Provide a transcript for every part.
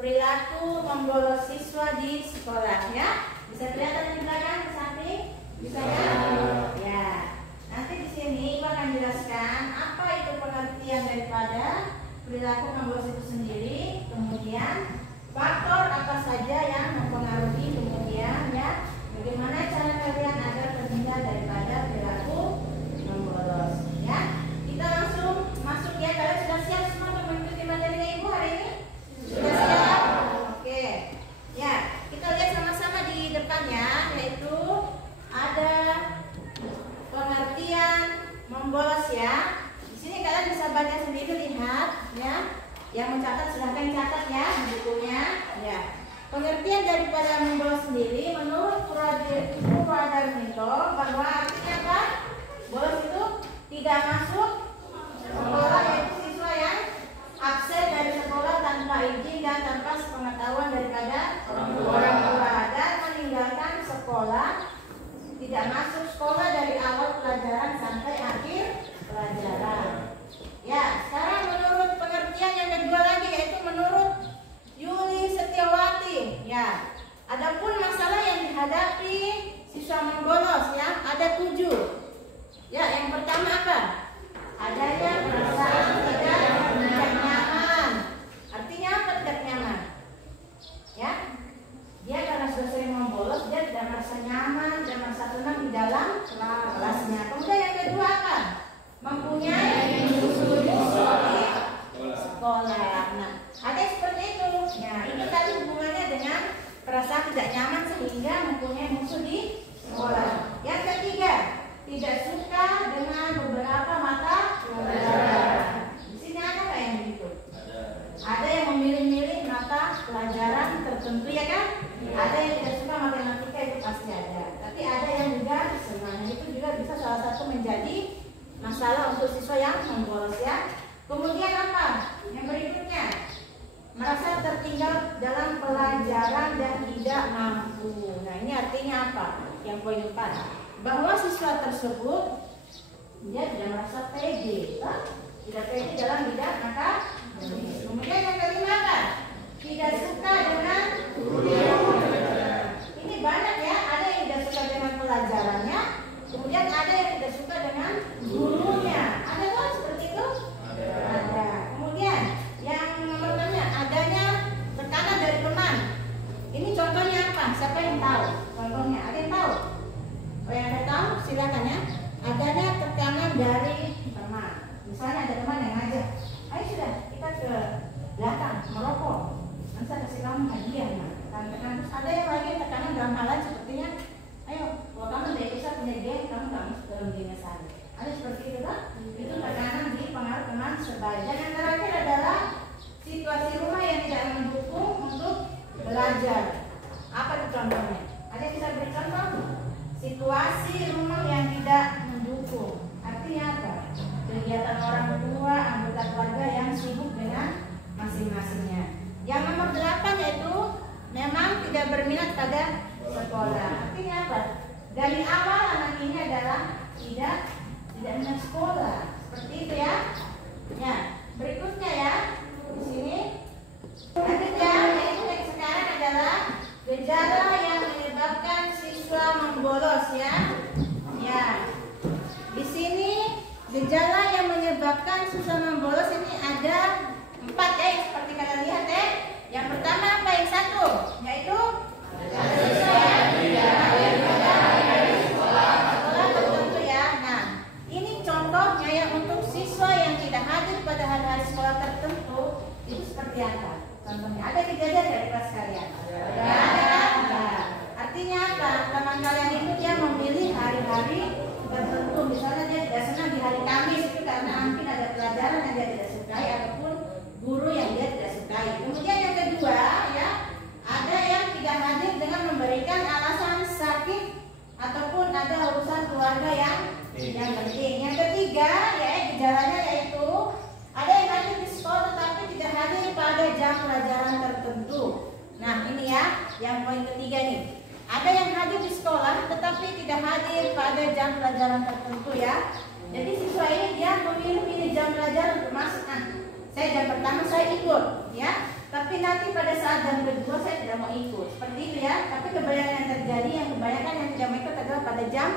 perilaku membolos siswa di sekolah ya. Bisa kelihatan di belakang ke samping? Bisa ya? Ya. Nanti di sini Ibu akan jelaskan apa itu pengertian daripada perilaku membolos itu sendiri, kemudian faktor apa saja yang mempengaruhi, kemudian ya bagaimana cara kalian agar terhindar daripada perilaku membolos ya. Kita langsung masuk ya. Kalian sudah siap semua untuk mengikuti materinya Ibu hari ini? Sudah siap? Oke. Ya, kita lihat sama-sama di depannya, yaitu ada pengertian membolos ya. Di sini kalian bisa baca sendiri, lihat ya. Yang mencatat silahkan catat ya di bukunya. Ya. Pengertian daripada membolos sendiri menurut Purwadarminto bahwa artinya apa? Bolos itu tidak masuk sekolah, yaitu siswa yang absen dari sekolah tanpa izin dan tanpa sepengetahuan daripada orang tua dan meninggalkan sekolah, tidak masuk sekolah dari awal pelajaran sampai akhir pelajaran. Ya, sekarang menurut pengertian yang kedua lagi, yaitu menurut Yuli Setiawati. Ya, adapun masalah yang dihadapi siswa membolos ya, ada 7. Ya, yang pertama apa? Adanya perasaan tidak nyaman. Artinya apa tidak nyaman? Ya, dia karena sudah sering membolos, dia tidak merasa nyaman, tidak merasa tenang di dalam kelasnya. Kemudian yang kedua apa? Mempunyai musuh di sekolah. Nah, ada seperti itu. Nah, ini tadi hubungannya dengan perasaan tidak nyaman sehingga mempunyai musuh di sekolah. Yang ketiga, tidak suka dengan beberapa mata pelajaran. Di sini ada nggak yang begitu? Ada yang memilih-milih mata pelajaran tertentu ya kan? Ada yang tidak suka matematika, itu pasti ada. Tapi ada yang juga senang. Itu juga bisa salah satu menjadi masalah untuk siswa yang membolos ya. Kemudian apa? Yang berikutnya, merasa tertinggal dalam pelajaran dan tidak mampu. Nah, ini artinya apa? Yang poin 4, bahwa siswa tersebut dia tidak merasa pede, tidak pede dalam bidang akademis. Kemudian yang kelima apa? Tidak suka dengan guru. Ini banyak ya, ada yang tidak suka dengan pelajarannya, kemudian ada yang tidak suka dengan gurunya. Ada kan seperti itu? Ada. Kemudian yang nomor 6-nya, adanya tekanan dari teman. Ini contohnya apa? Siapa yang tahu? Contohnya, ada yang tahu? Oh, yang ada tahu silakan ya. Adanya tekanan dari teman. Misalnya ada teman yang ngajak, ayo sudah kita ke belakang merokok. Nanti saya kasih kamu hadiah. Terus ada yang lagi tekanan dalam hal lain sepertinya, ayo kalau kamu tidak bisa punya geng, kamu nggak masuk dalam gengnya saya. Ada seperti itu kan? Itu tekanan di pengaruh teman sebaya. Dan yang terakhir adalah situasi rumah yang tidak mendukung untuk belajar. Apa itu contohnya? Ada yang bisa beri contoh? Situasi rumah yang tidak mendukung. Artinya apa? Gejala yang menyebabkan susah membolos ini ada 4 ya, seperti kalian lihat ya. Yang pertama apa? Yang satu, yaitu siswa yang tidak hadir pada sekolah tertentu ya. Nah, ini contohnya ya untuk siswa yang tidak hadir pada hari-hari sekolah tertentu itu seperti apa? Contohnya ada kejadian dari kelas kalian. Ada. Nah, artinya apa? Teman kalian itu dia memilih hari-hari tertentu, misalnya dia tidak senang di hari Kamis itu karena mungkin ada pelajaran yang dia tidak sukai ataupun guru yang dia tidak sukai. Kemudian yang kedua ya, ada yang tidak hadir dengan memberikan alasan sakit ataupun ada urusan keluarga yang penting. Yang ketiga ya, gejalanya yaitu ada yang hadir di sekolah tetapi tidak hadir pada jam pelajaran tertentu. Nah ini ya, yang poin ketiga nih. Ada yang hadir di sekolah tetapi tidak hadir pada jam pelajaran tertentu ya. Jadi siswa ini dia memilih jam pelajaran untuk masuk. Saya jam pertama saya ikut ya, tapi nanti pada saat jam kedua saya tidak mau ikut. Seperti itu ya. Tapi kebanyakan yang terjadi, yang kebanyakan yang tidak mau ikut adalah pada jam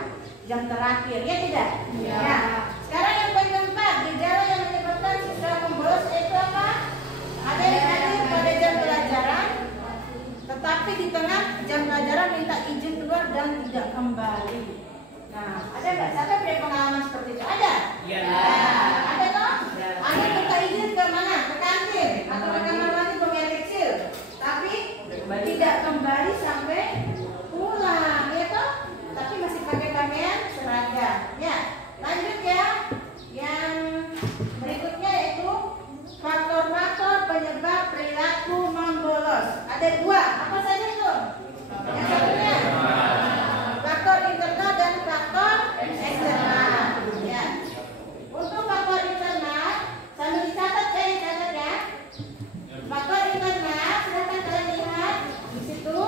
terakhir, ya tidak? Ya. Ya. Sekarang yang poin keempat, gejala yang menyebabkan siswa membolos itu apa? Ada yang hadir pada jam pelajaran tetapi di tengah jam pelajaran minta izin keluar dan tidak kembali. Nah, ada nggak? Siapa punya pengalaman seperti itu? Ada? Iya. Ada toh? Ada minta izin ke mana? Ke kantin atau ke kamar mandi pemilik kecil, tapi tidak kembali sampai pulang, ya toh? Tapi masih pakai pakaian seragam. Ya, lanjut ya. Yang berikutnya yaitu faktor-faktor penyebab perilaku membolos. Ada 2. Apa saja itu? Yang satunya faktor internal dan faktor eksternal. Ya. Untuk faktor internal, sambil dicatat ya. Faktor internal, silahkan kalian lihat di situ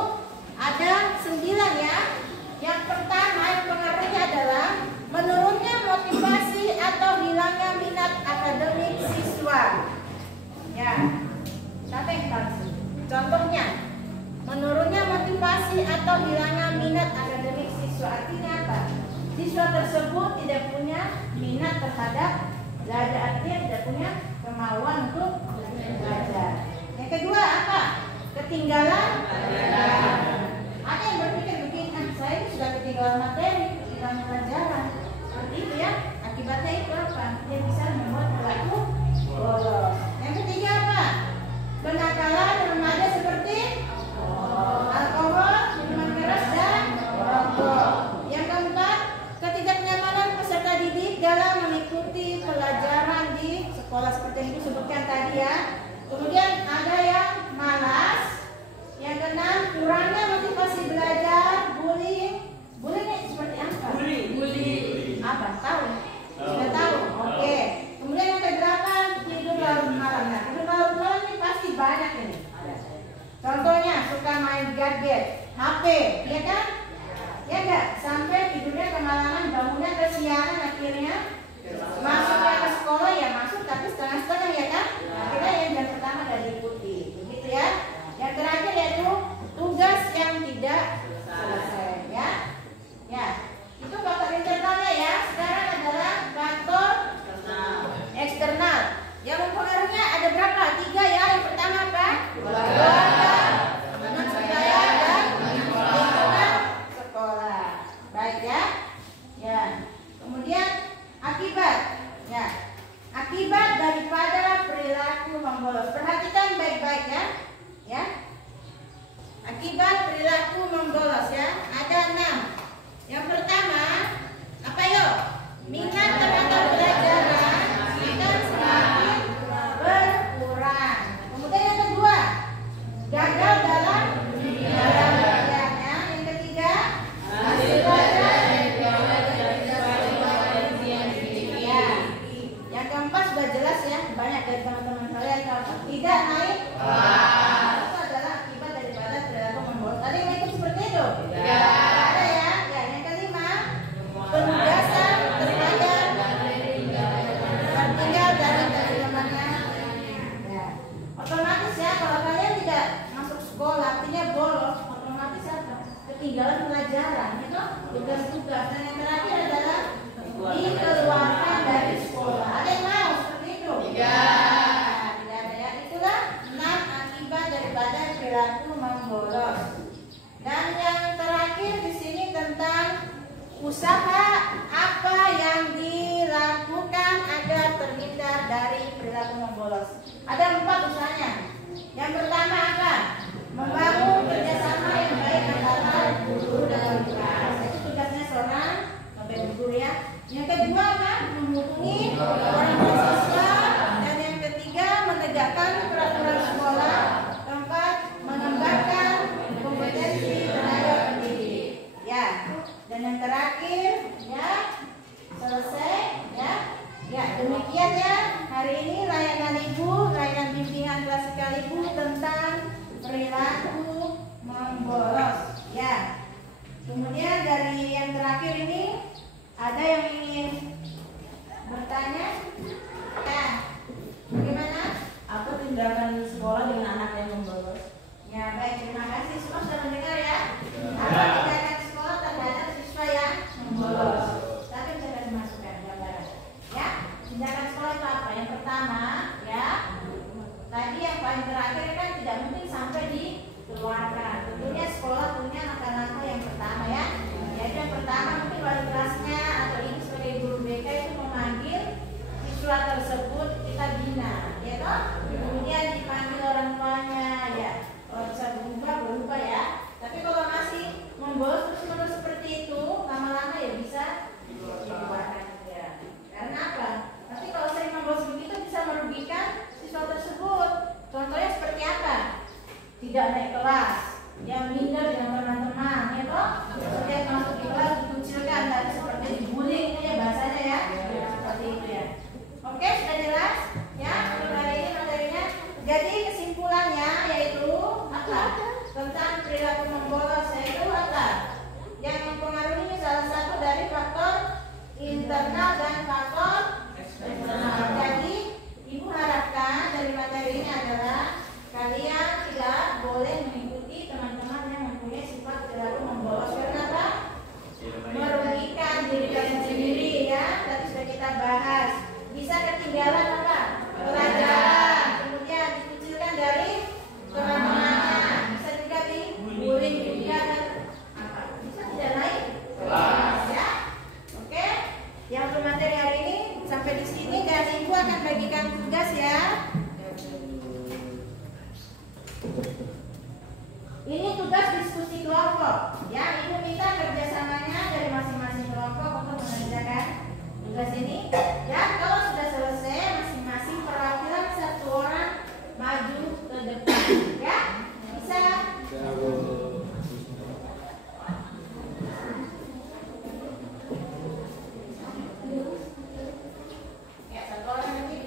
ada 9 ya. Yang pertama pengaruhnya adalah menurunnya motivasi atau hilangnya minat akademik siswa. Ya, siapa yang tahu? Contohnya, menurunnya motivasi atau hilangnya minat akademik siswa. Artinya apa? Siswa tersebut tidak punya minat terhadap belajar, artinya tidak punya kemauan untuk belajar. Yang kedua apa? Ketinggalan pelajaran. Ada yang berpikir begini, saya ini sudah ketinggalan materi, ketinggalan pelajaran. Seperti itu ya. Akibatnya itu apa? Dia bisa membuat perilaku bolos. Yang ketiga apa? Kenakalan remaja seperti alkohol, minuman keras dan rokok. Yang keempat, ketidaknyamanan peserta didik dalam mengikuti pelajaran di sekolah seperti yang disebutkan tadi ya. Kemudian ada yang malas. Yang keenam, kurangnya motivasi belajar, bullying. Bullying ini seperti apa? Bullying. Apa? Tahu? Sudah tahu? Oke. Kemudian yang ke-8, tidur larut malam. Nah, tidur larut malam ini pasti banyak ini. Contohnya suka main gadget, HP, ya kan? Ya enggak? Sampai tidurnya kemalaman, bangunnya kesiangan, akhirnya masuknya ke sekolah ya masuk tapi setengah-setengah ya kan? Akhirnya yang jam pertama tidak diikuti, begitu ya. Yang terakhir yaitu tugas yang tidak selesai, ya. Ya, itu faktor internalnya ya. Sekarang adalah faktor eksternal. Yang mempengaruhinya ada berapa? 3 ya. Yang pertama apa? Keluarga, teman sebaya dan lingkungan sekolah. Baik ya. Ya. Kemudian akibat. Ya. Akibat daripada perilaku membolos. Perhatikan baik-baik ya. Ya. Akibat perilaku membolos ya. Ada 6. Yang pertama, apa yuk? Minat terhadap pelajaran akan semakin berkurang. Kemudian yang kedua, gagal dalam belajarnya. Yang ketiga, hasil belajar ya. Yang keempat sudah jelas ya, banyak dari teman-teman kalian tidak naik. Itu adalah akibat daripada perilaku membolos. Ada yang ikut seperti itu? Ya. Ada ya. Ya. Yang kelima, penugasan terhadap Ada 4 usahanya. Yang pertama apa? Membangun kerjasama yang baik antara guru dan kelas. Itu tugasnya seorang guru ya. Yang kedua apa? Menghubungi orang tua siswa. Dan yang ketiga menegakkan peraturan sekolah. Keempat mengembangkan kompetensi tenaga pendidik. Ya. Dan yang terakhir ya selesai ya. Ya demikian ya hari ini layanan ibu, layanan bimbingan klasikal ibu tentang perilaku membolos. Ya. Kemudian dari yang terakhir ini ada yang ingin bertanya? Ya. Bagaimana? Apa tindakan di sekolah dengan anak yang membolos? Ya baik, terima kasih. Semua sudah mendengar ya? Apa tindakan sekolah terhadap siswa yang membolos? Tapi bisa dimasukkan gambaran. Ya, tindakan sekolah itu apa? Yang pertama, ya, tadi yang paling terakhir kan tidak mungkin sampai dikeluarkan. Tentunya sekolah punya langkah-langkah yang pertama ya. Yaitu yang pertama mungkin wali kelasnya atau ibu sebagai guru BK itu memanggil siswa tersebut kita bina, ya toh? Kemudian dipanggil orang tuanya, ya. Kalau bisa berubah ya. Tapi kalau masih membolos terus-menerus seperti itu, lama-lama ya bisa dikeluarkan ya. Karena apa? Nanti kalau sering membolos begitu bisa merugikan siswa tersebut. Contohnya seperti apa? Tidak naik kelas, yang minder dengan teman-teman, ya toh? Setiap masuk di kelas dikucilkan, tadi seperti dibullying ya bahasanya ya. Seperti itu ya. Oke, sudah jelas? Ya, untuk hari ini materinya. Jadi kesimpulannya yaitu apa? Tentang perilaku membolos yaitu apa? Yang mempengaruhi salah satu dari faktor internal dan faktor eksternal. Jadi ibu harapkan dari materi ini adalah kalian tidak boleh mengikuti teman-teman yang mempunyai sifat perilaku membolos. Karena apa? Merugikan diri kalian sendiri ya. Tadi sudah kita bahas. Bisa ketinggalan apa? Pelajaran. Kemudian dikucilkan dari teman-temannya. Bisa juga dibullying juga dan apa? Bisa tidak naik kelas ya. Oke. Yang untuk materi hari ini sampai di sini dan ibu akan bagikan tugas ya. Ini tugas diskusi kelompok. Ya, ibu minta kerjasamanya dari masing-masing kelompok untuk mengerjakan tugas ini. Ya, kalau sudah selesai, masing-masing perwakilan satu orang maju ke depan. Ya, bisa. Ya, satu orang nanti.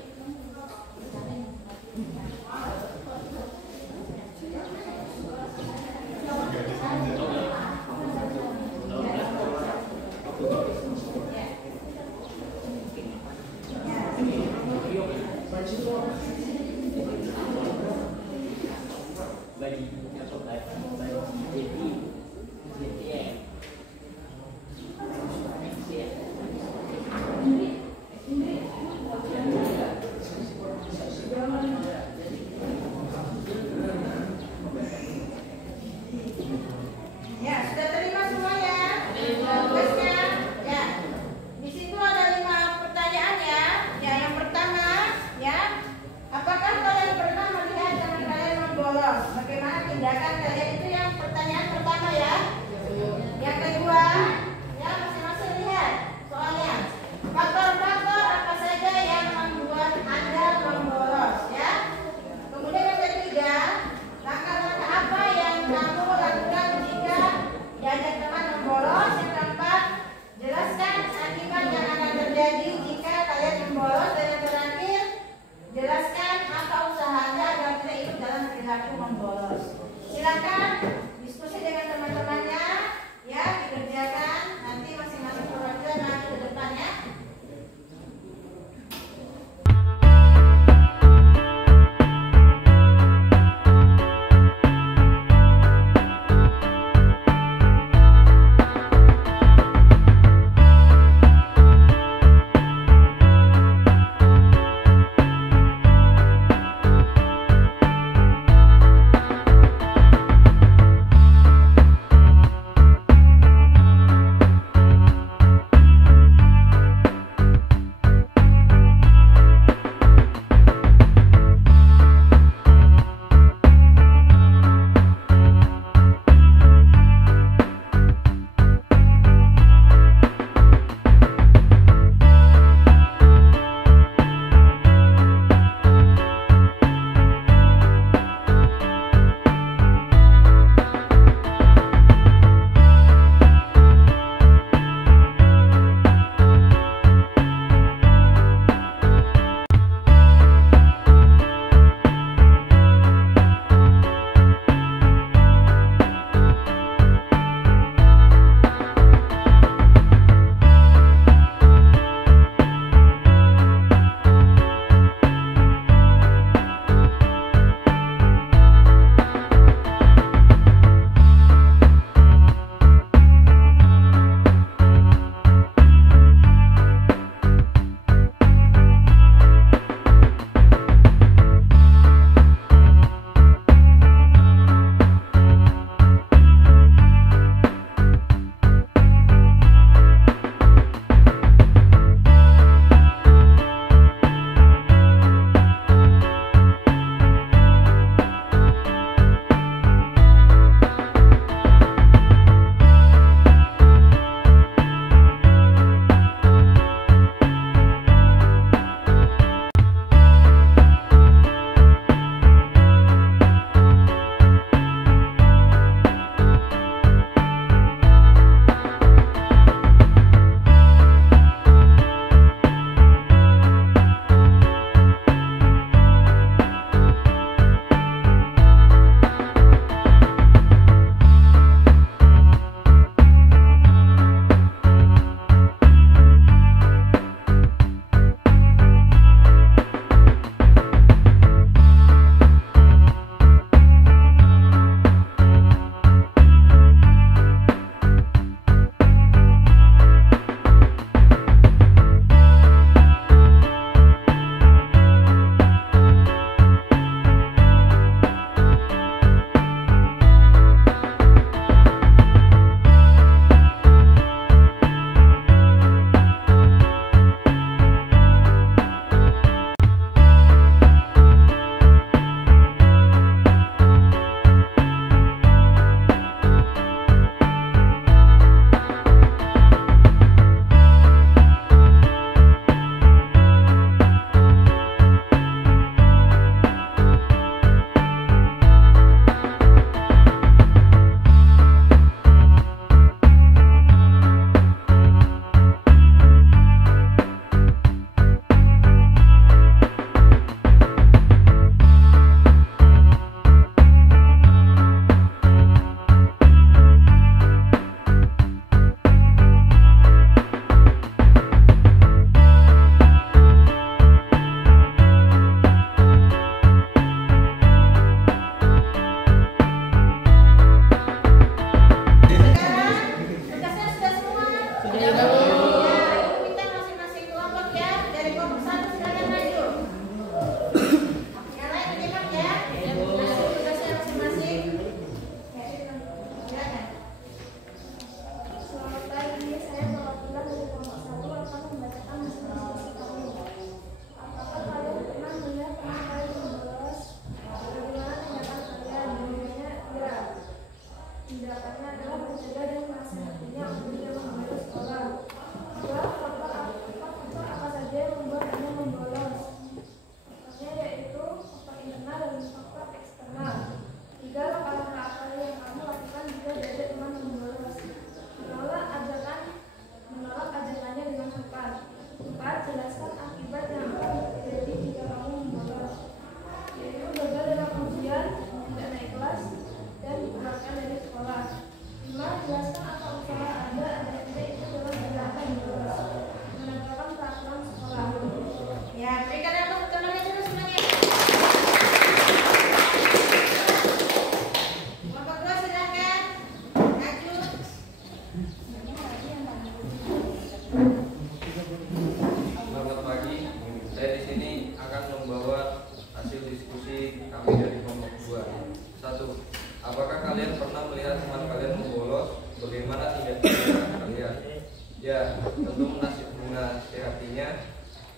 Ya, sudah terima semuanya? Tugasnya. Ya. Di situ ada 5 pertanyaan ya. Ya, yang pertama, ya. Apakah kalian pernah melihat teman kalian membolos? Bagaimana tindakan kalian? Itu yang pertanyaan pertama ya. Yang kedua, ya masing-masing lihat soalnya. Faktor-faktor apa saja yang membuat Anda membolos ya. Kemudian yang ketiga, langkah-langkah apa yang kamu lakukan jika diajak teman membolos. Yang keempat, jelaskan akibat yang akan terjadi jika kalian membolos. Dan yang terakhir, jelaskan apa usaha Anda agar tidak ikut dalam perilaku membolos. Silakan diskusi dengan teman-temannya ya, dikerjakan. Nanti masing-masing perwakilan maju ke depan ya.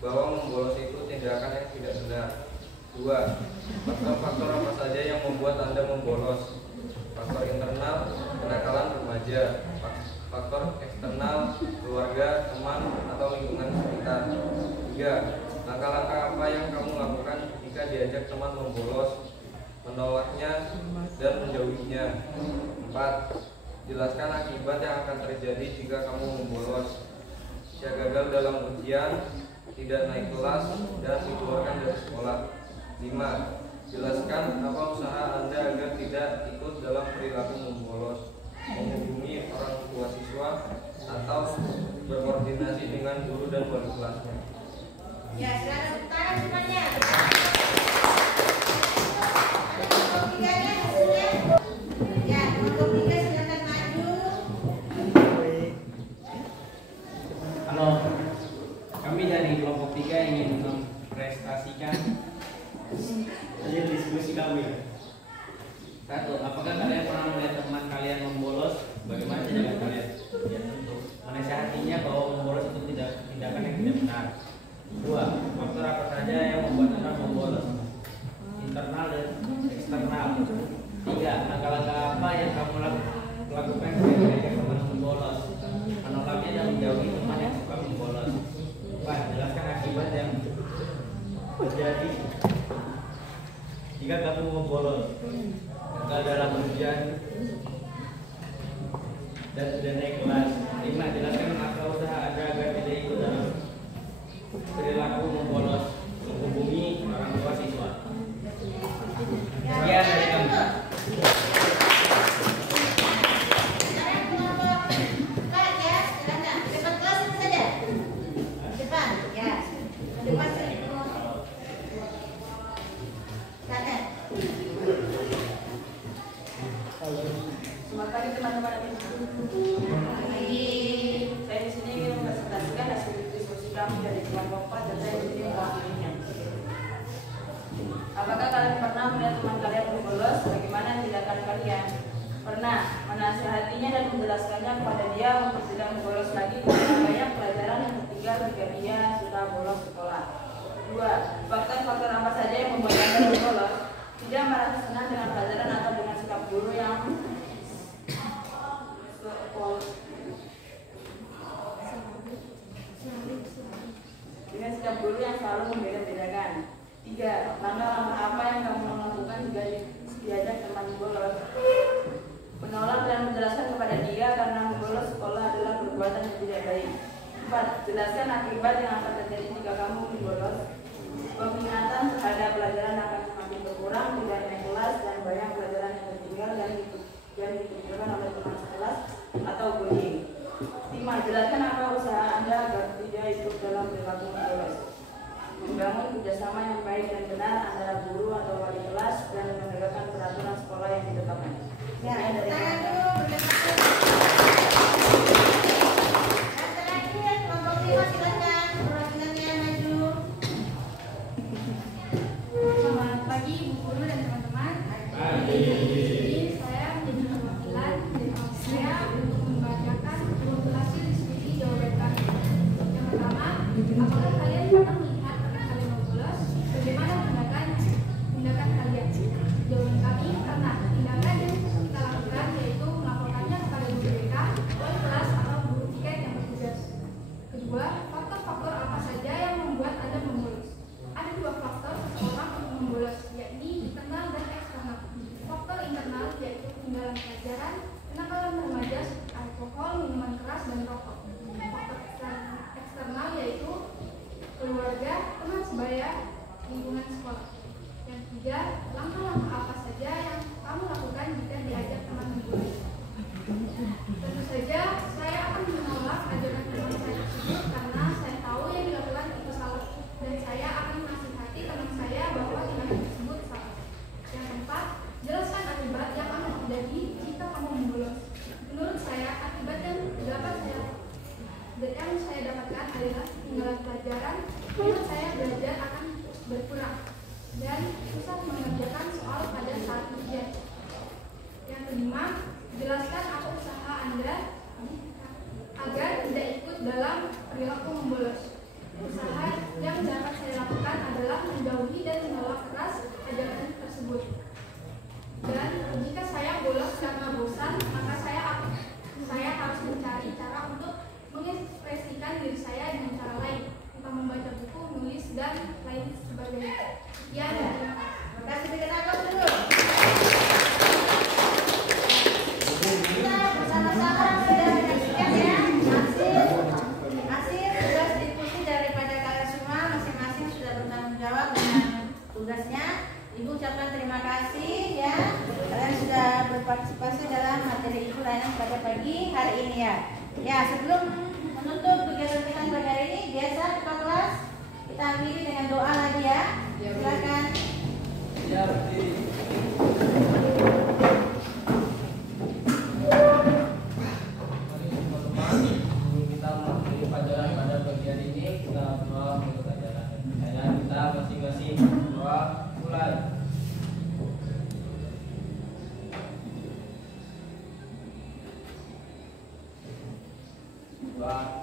bahwa membolos itu tindakan yang tidak benar. 2. Faktor-faktor apa saja yang membuat Anda membolos? Faktor internal, kenakalan remaja. Faktor eksternal, keluarga, teman, atau lingkungan sekitar. 3. Langkah-langkah apa yang kamu lakukan jika diajak teman membolos, menolaknya, dan menjauhinya. 4. Jelaskan akibat yang akan terjadi jika kamu membolos. Jika gagal dalam ujian, tidak naik kelas, dan dikeluarkan dari sekolah. 5. Jelaskan apa usaha Anda agar tidak ikut dalam perilaku membolos, menghubungi orang tua siswa, atau berkoordinasi dengan guru dan wali kelasnya. Ya, silakan tangan semuanya. Ada kelompok tiganya hasilnya. Ya, kelompok tiga silakan maju. Halo, kami dari kelompok 3 ingin mempresentasikan hasil diskusi kami. 1. Apakah kalian pernah melihat teman kalian membolos? Bagaimana cara kalian? Ya tentu menasihatinya bahwa membolos itu tindakan yang tidak benar. 2. Faktor apa saja yang membuat Anda membolos? Internal dan eksternal. 3. Langkah-langkah apa yang kamu lakukan ketika teman membolos? Menolaknya dan menjauhi teman yang suka membolos. 4. Jelaskan akibat yang terjadi jika kamu membolos, gagal dalam ujian, dan tidak naik kelas. 5. Jelaskan apa usaha Anda agar tidak ikut dalam perilaku membolos, menghubungi orang tua siswa. Sekian dari kami. Sekarang kelompok 4 ya, silakan. Cepat closing saja. Depan, ya. Depan sini. Silakan. Selamat pagi teman-teman. Saya di sini ingin mempresentasikan hasil diskusi kami dari kelompok 4 dan saya di sini mewakilinya. Apakah kalian pernah melihat teman kalian membolos? Bagaimana tindakan kalian? Pernah menasihatinya dan menjelaskannya kepada dia untuk tidak membolos lagi karena banyak pelajaran yang tertinggal jika dia sudah bolos sekolah. 2. Faktor-faktor apa saja yang membuat Anda membolos? Tidak merasa senang dengan pelajaran atau dengan sikap guru yang selalu membeda-bedakan. 3. Langkah-langkah apa yang kamu lakukan jika diajak teman bolos? Menolak dan menjelaskan kepada dia karena membolos sekolah adalah perbuatan yang tidak baik. 4. Jelaskan akibat yang akan terjadi jika kamu membolos. Peminatan terhadap pelajaran akan semakin berkurang, tidak naik kelas, dan banyak pelajaran yang tertinggal dan dikerjakan oleh teman sekelas atau bullying. 5. Jelaskan apa usaha Anda agar tidak ikut dalam perilaku membolos. Membangun kerjasama yang baik dan benar antara guru atau wali kelas dan menegakkan peraturan sekolah yang ditetapkan. Ya, tangan dulu, berdekat. Dan terakhir, kelompok 5 silakan perwakilannya maju. dan lain sebagainya. Sekian. Terima kasih, berikan aplaus dulu. Kita bersama-sama sudah menyaksikan ya hasil tugas diskusi daripada kalian semua, masing-masing sudah bertanggung jawab dengan tugasnya. Ibu ucapkan terima kasih ya, kalian sudah berpartisipasi dalam materi ibu layanan pada pagi hari ini ya. Ya, sebelum menutup kegiatan kita pada hari ini, biasa ketua kelas kita akhiri dengan doa lagi ya. Silakan. Ya, berdiri. Mari teman-teman, sebelum kita mengakhiri pelajaran pada pagi hari ini, kita berdoa untuk pelajaran. Saya kita masing-masing berdoa mulai. Doa.